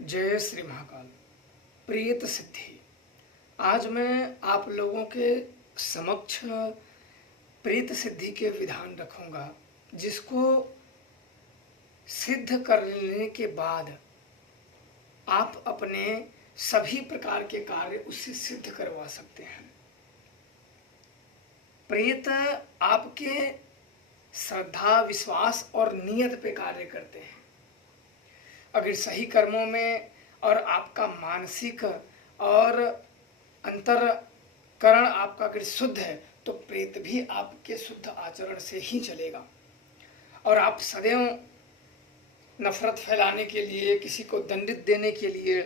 जय श्री महाकाल। प्रेत सिद्धि। आज मैं आप लोगों के समक्ष प्रेत सिद्धि के विधान रखूंगा, जिसको सिद्ध करने के बाद आप अपने सभी प्रकार के कार्य उससे सिद्ध करवा सकते हैं। प्रेत आपके श्रद्धा, विश्वास और नियत पे कार्य करते हैं। अगर सही कर्मों में और आपका मानसिक और अंतरकरण आपका अगर शुद्ध है तो प्रेत भी आपके शुद्ध आचरण से ही चलेगा। और आप सदैव नफरत फैलाने के लिए, किसी को दंडित देने के लिए,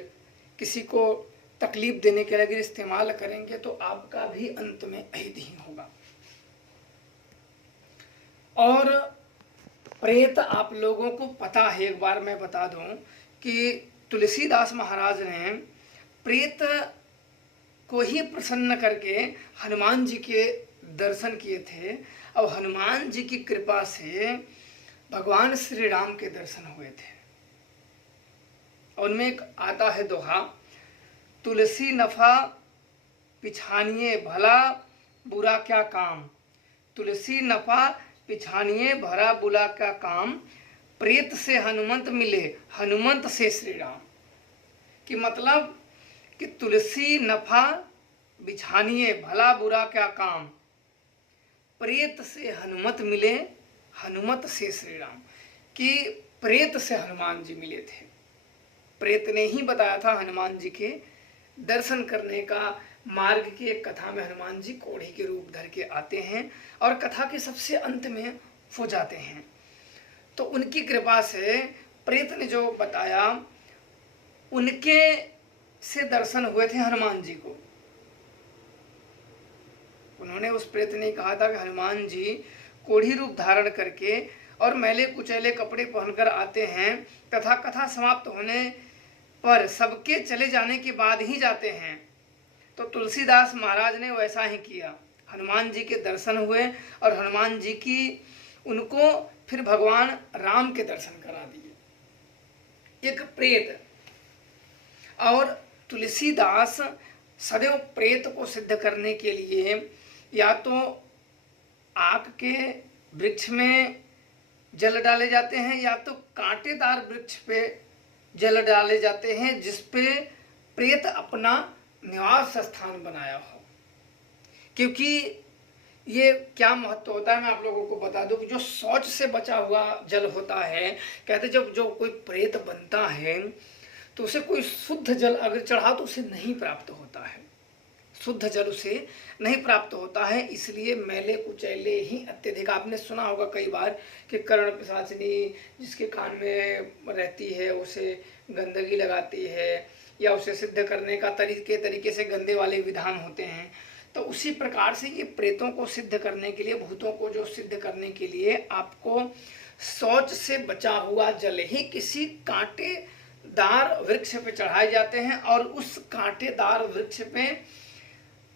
किसी को तकलीफ देने के लिए अगर इस्तेमाल करेंगे तो आपका भी अंत में अहित ही होगा। और प्रेत आप लोगों को पता है, एक बार मैं बता दूं कि तुलसीदास महाराज ने प्रेत को ही प्रसन्न करके हनुमान जी के दर्शन किए थे। और हनुमान जी की कृपा से भगवान श्री राम के दर्शन हुए थे। उनमें एक आता है दोहा, तुलसी नफा पिछानिए भला बुरा क्या काम, तुलसी नफा पिछानिए भरा बुला का काम, प्रेत से हनुमंत मिले हनुमंत से श्री राम। कि मतलब कि तुलसी नफा बिछानिए भला बुरा क्या काम, प्रेत से हनुमत मिले हनुमत से श्री राम। कि प्रेत से हनुमान जी मिले थे। प्रेत ने ही बताया था हनुमान जी के दर्शन करने का मार्ग की। एक कथा में हनुमान जी कोढ़ी के रूप धर के आते हैं और कथा के सबसे अंत में हो जाते हैं। तो उनकी कृपा से प्रेत ने जो बताया, उनके से दर्शन हुए थे हनुमान जी को। उन्होंने, उस प्रेत ने कहा था कि हनुमान जी कोढ़ी रूप धारण करके और मैले कुचैले कपड़े पहनकर आते हैं तथा कथा समाप्त होने पर सबके चले जाने के बाद ही जाते हैं। तो तुलसीदास महाराज ने वैसा ही किया। हनुमान जी के दर्शन हुए और हनुमान जी की उनको फिर भगवान राम के दर्शन करा दिए। एक प्रेत। और तुलसीदास सदैव प्रेत को सिद्ध करने के लिए या तो आक के वृक्ष में जल डाले जाते हैं या तो कांटेदार वृक्ष पे जल डाले जाते हैं, जिस पे प्रेत अपना निवास स्थान बनाया हो। क्योंकि ये क्या महत्व होता है मैं आप लोगों को बता दूं कि जो शौच से बचा हुआ जल होता है, कहते जब जो कोई प्रेत बनता है तो उसे कोई शुद्ध जल अगर चढ़ा तो उसे नहीं प्राप्त होता है, शुद्ध जल उसे नहीं प्राप्त होता है। इसलिए मैले कुचैले ही अत्यधिक। आपने सुना होगा कई बार कि कर्ण पिशाचिनी जिसके कान में रहती है उसे गंदगी लगाती है, या उसे सिद्ध करने का तरीके से गंदे वाले विधान होते हैं। तो उसी प्रकार से ये प्रेतों को सिद्ध करने के लिए, भूतों को जो सिद्ध करने के लिए आपको शौच से बचा हुआ जल ही किसी कांटेदार वृक्ष पे चढ़ाए जाते हैं। और उस कांटेदार वृक्ष पे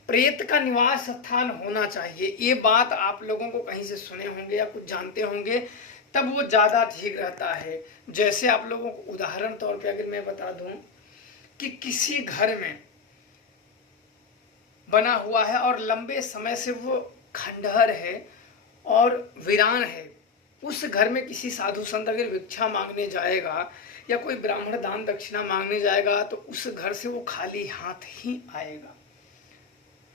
प्रेत का निवास स्थान होना चाहिए। ये बात आप लोगों को कहीं से सुने होंगे या कुछ जानते होंगे, तब वो ज़्यादा ठीक रहता है। जैसे आप लोगों को उदाहरण तौर पे अगर मैं बता दूं कि किसी घर में बना हुआ है और लंबे समय से वो खंडहर है और वीरान है, उस घर में किसी साधु संत अगर भिक्षा मांगने जाएगा या कोई ब्राह्मण दान दक्षिणा मांगने जाएगा तो उस घर से वो खाली हाथ ही आएगा,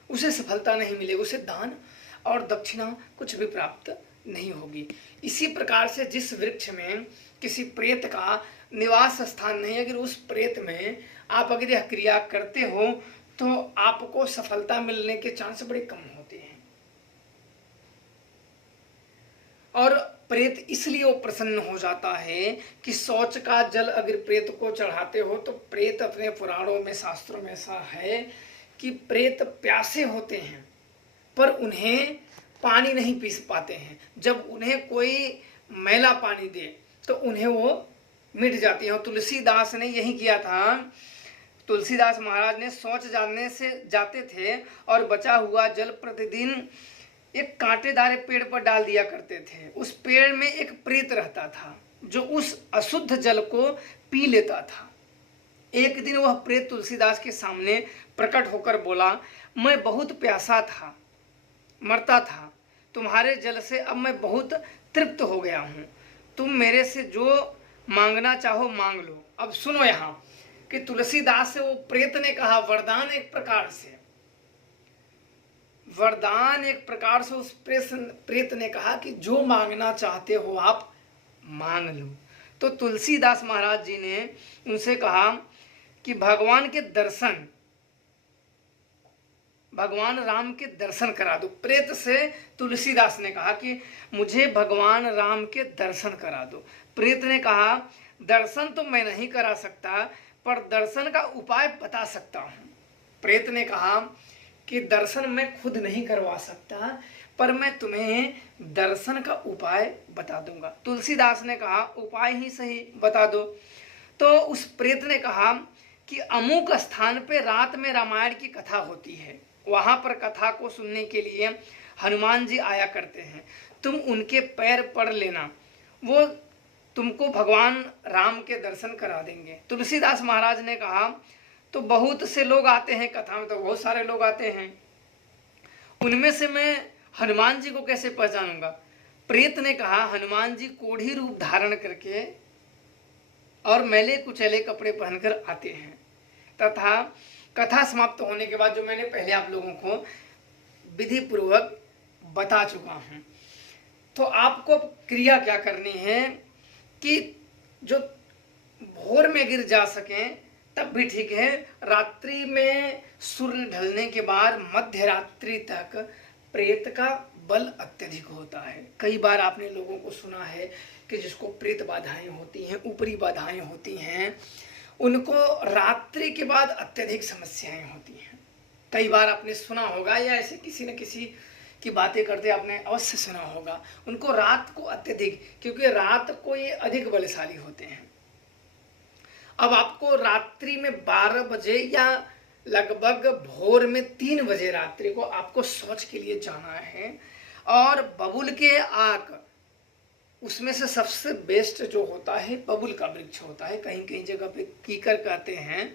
उसे सफलता नहीं मिलेगी, उसे दान और दक्षिणा कुछ भी प्राप्त नहीं होगी। इसी प्रकार से जिस वृक्ष में किसी प्रेत का निवास स्थान नहीं, अगर उस प्रेत में आप अगर यह क्रिया करते हो तो आपको सफलता मिलने के चांस बड़े कम होते हैं। और प्रेत इसलिए वो प्रसन्न हो जाता है कि शौच का जल अगर प्रेत को चढ़ाते हो तो प्रेत, अपने पुराणों में शास्त्रों में ऐसा है कि प्रेत प्यासे होते हैं पर उन्हें पानी नहीं पी पाते हैं। जब उन्हें कोई मैला पानी दे तो उन्हें वो मिट जाती है। और तुलसीदास ने यही किया था। तुलसीदास महाराज ने शौच जाने से जाते थे और बचा हुआ जल प्रतिदिन एक कांटेदार पेड़ पर डाल दिया करते थे। उस पेड़ में एक प्रेत रहता था जो उस अशुद्ध जल को पी लेता था। एक दिन वह प्रेत तुलसीदास के सामने प्रकट होकर बोला, मैं बहुत प्यासा था, मरता था, तुम्हारे जल से अब मैं बहुत तृप्त हो गया हूँ, तुम मेरे से जो मांगना चाहो मांग लो। अब सुनो यहाँ कि तुलसीदास से वो प्रेत ने कहा, वरदान एक प्रकार से उस प्रेत ने कहा कि जो मांगना चाहते हो आप मांग लो। तो तुलसीदास महाराज जी ने उनसे कहा कि भगवान राम के दर्शन करा दो। प्रेत से तुलसीदास ने कहा कि मुझे भगवान राम के दर्शन करा दो। प्रेत ने कहा, दर्शन तो मैं नहीं करा सकता, पर दर्शन का उपाय बता सकता हूँ। प्रेत ने कहा कि दर्शन मैं खुद नहीं करवा सकता, पर मैं तुम्हें दर्शन का उपाय बता दूंगा। तुलसीदास ने कहा, उपाय ही सही बता दो। तो उस प्रेत ने कहा कि अमुक स्थान पे रात में रामायण की कथा होती है, वहां पर कथा को सुनने के लिए हनुमान जी आया करते हैं, तुम उनके पैर पड़ लेना, वो तुमको भगवान राम के दर्शन करा देंगे। तुलसीदास महाराज ने कहा, तो बहुत से लोग आते हैं कथा में, तो बहुत सारे लोग आते हैं, उनमें से मैं हनुमान जी को कैसे पहचानूंगा। प्रेत ने कहा, हनुमान जी कोढ़ी रूप धारण करके और मैले कुचैले कपड़े पहनकर आते हैं, तथा कथा समाप्त होने के बाद जो मैंने पहले आप लोगों को विधि पूर्वक बता चुका हूं, तो आपको क्रिया क्या करनी है कि जो भोर में गिर जा सकें तब भी ठीक है, रात्रि में सूर्य ढलने के बाद मध्य रात्रि तक प्रेत का बल अत्यधिक होता है। कई बार आपने लोगों को सुना है कि जिसको प्रेत बाधाएं होती हैं, ऊपरी बाधाएं होती हैं, उनको रात्रि के बाद अत्यधिक समस्याएं होती हैं। कई बार आपने सुना होगा या ऐसे किसी न किसी की बातें करते आपने अवश्य सुना होगा, उनको रात को अत्यधिक, क्योंकि रात को ये अधिक बलशाली होते हैं। अब आपको रात्रि में 12 बजे या लगभग भोर में 3 बजे रात्रि को आपको शौच के लिए जाना है, और बबुल के आक उसमें से सबसे बेस्ट जो होता है बबुल का वृक्ष होता है, कहीं कहीं जगह पे कीकर कहते हैं,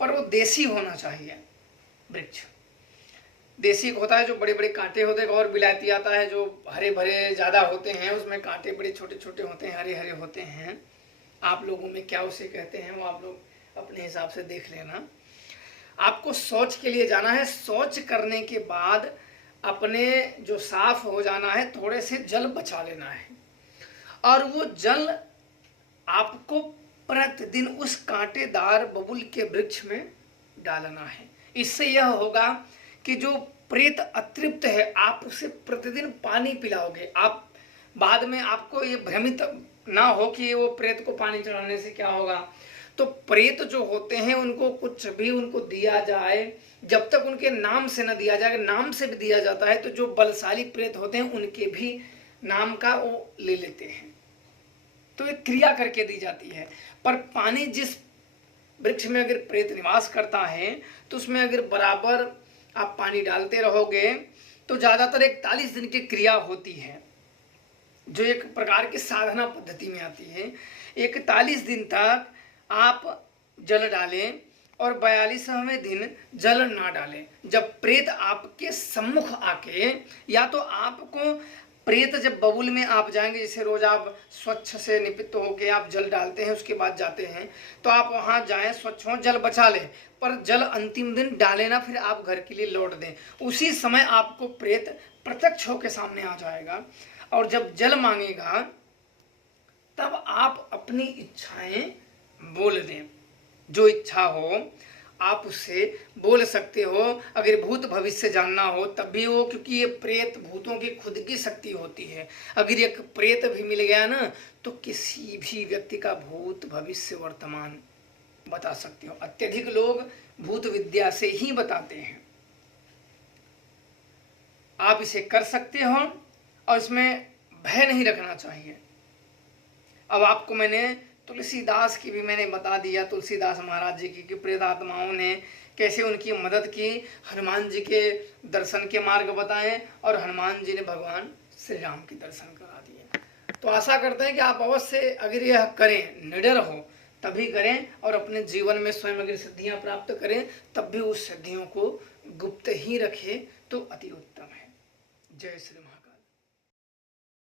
पर वो देसी होना चाहिए वृक्ष। देसी होता है जो बड़े बड़े कांटे होते हैं, और विलायती आता है जो हरे भरे ज़्यादा होते हैं, उसमें कांटे बड़े छोटे छोटे होते हैं, हरे हरे होते हैं। आप लोगों में क्या उसे कहते हैं वो आप लोग अपने हिसाब से देख लेना। आपको शौच के लिए जाना है, शौच करने के बाद अपने जो साफ हो जाना है, थोड़े से जल बचा लेना है, और वो जल आपको प्रतिदिन उस कांटेदार बबुल के वृक्ष में डालना है। इससे यह होगा कि जो प्रेत अतृप्त है आप उसे प्रतिदिन पानी पिलाओगे। आप बाद में आपको ये भ्रमित ना हो कि वो प्रेत को पानी चढ़ाने से क्या होगा। तो प्रेत जो होते हैं उनको कुछ भी उनको दिया जाए, जब तक उनके नाम से न दिया जाए, नाम से भी दिया जाता है तो जो बलशाली प्रेत होते हैं उनके भी नाम का वो ले लेते हैं, तो एक क्रिया करके दी जाती है। पर पानी जिस वृक्ष में अगर प्रेत निवास करता है तो उसमें अगर बराबर आप पानी डालते रहोगे तो ज़्यादातर 41 दिन की क्रिया होती है, जो एक प्रकार की साधना पद्धति में आती है। 41 दिन तक आप जल डालें और 42वें दिन जल ना डालें। जब प्रेत आपके सम्मुख आके, या तो आपको प्रेत जब बबुल में आप जाएंगे, जैसे रोज आप स्वच्छ से निपित होकर आप जल डालते हैं उसके बाद जाते हैं, तो आप वहां जाएं, स्वच्छ हो, जल बचा लें, पर जल अंतिम दिन डालें ना, फिर आप घर के लिए लौट दें। उसी समय आपको प्रेत प्रत्यक्ष होकर सामने आ जाएगा, और जब जल मांगेगा तब आप अपनी इच्छाएं बोल दें। जो इच्छा हो आप उससे बोल सकते हो। अगर भूत भविष्य जानना हो तब भी हो, क्योंकि ये प्रेत भूतों की खुद की शक्ति होती है। अगर एक प्रेत भी मिल गया ना तो किसी भी व्यक्ति का भूत भविष्य वर्तमान बता सकते हो। अत्यधिक लोग भूत विद्या से ही बताते हैं। आप इसे कर सकते हो और इसमें भय नहीं रखना चाहिए। अब आपको मैंने तुलसीदास की भी मैंने बता दिया, तुलसीदास महाराज जी की, कि प्रेत आत्माओं ने कैसे उनकी मदद की, हनुमान जी के दर्शन के मार्ग बताएं, और हनुमान जी ने भगवान श्री राम के दर्शन करा दिए। तो आशा करते हैं कि आप अवश्य अगर यह करें, निडर हो, तभी करें, और अपने जीवन में स्वयं अगर सिद्धियां प्राप्त करें तब भी उस सिद्धियों को गुप्त ही रखें तो अति उत्तम है। जय श्री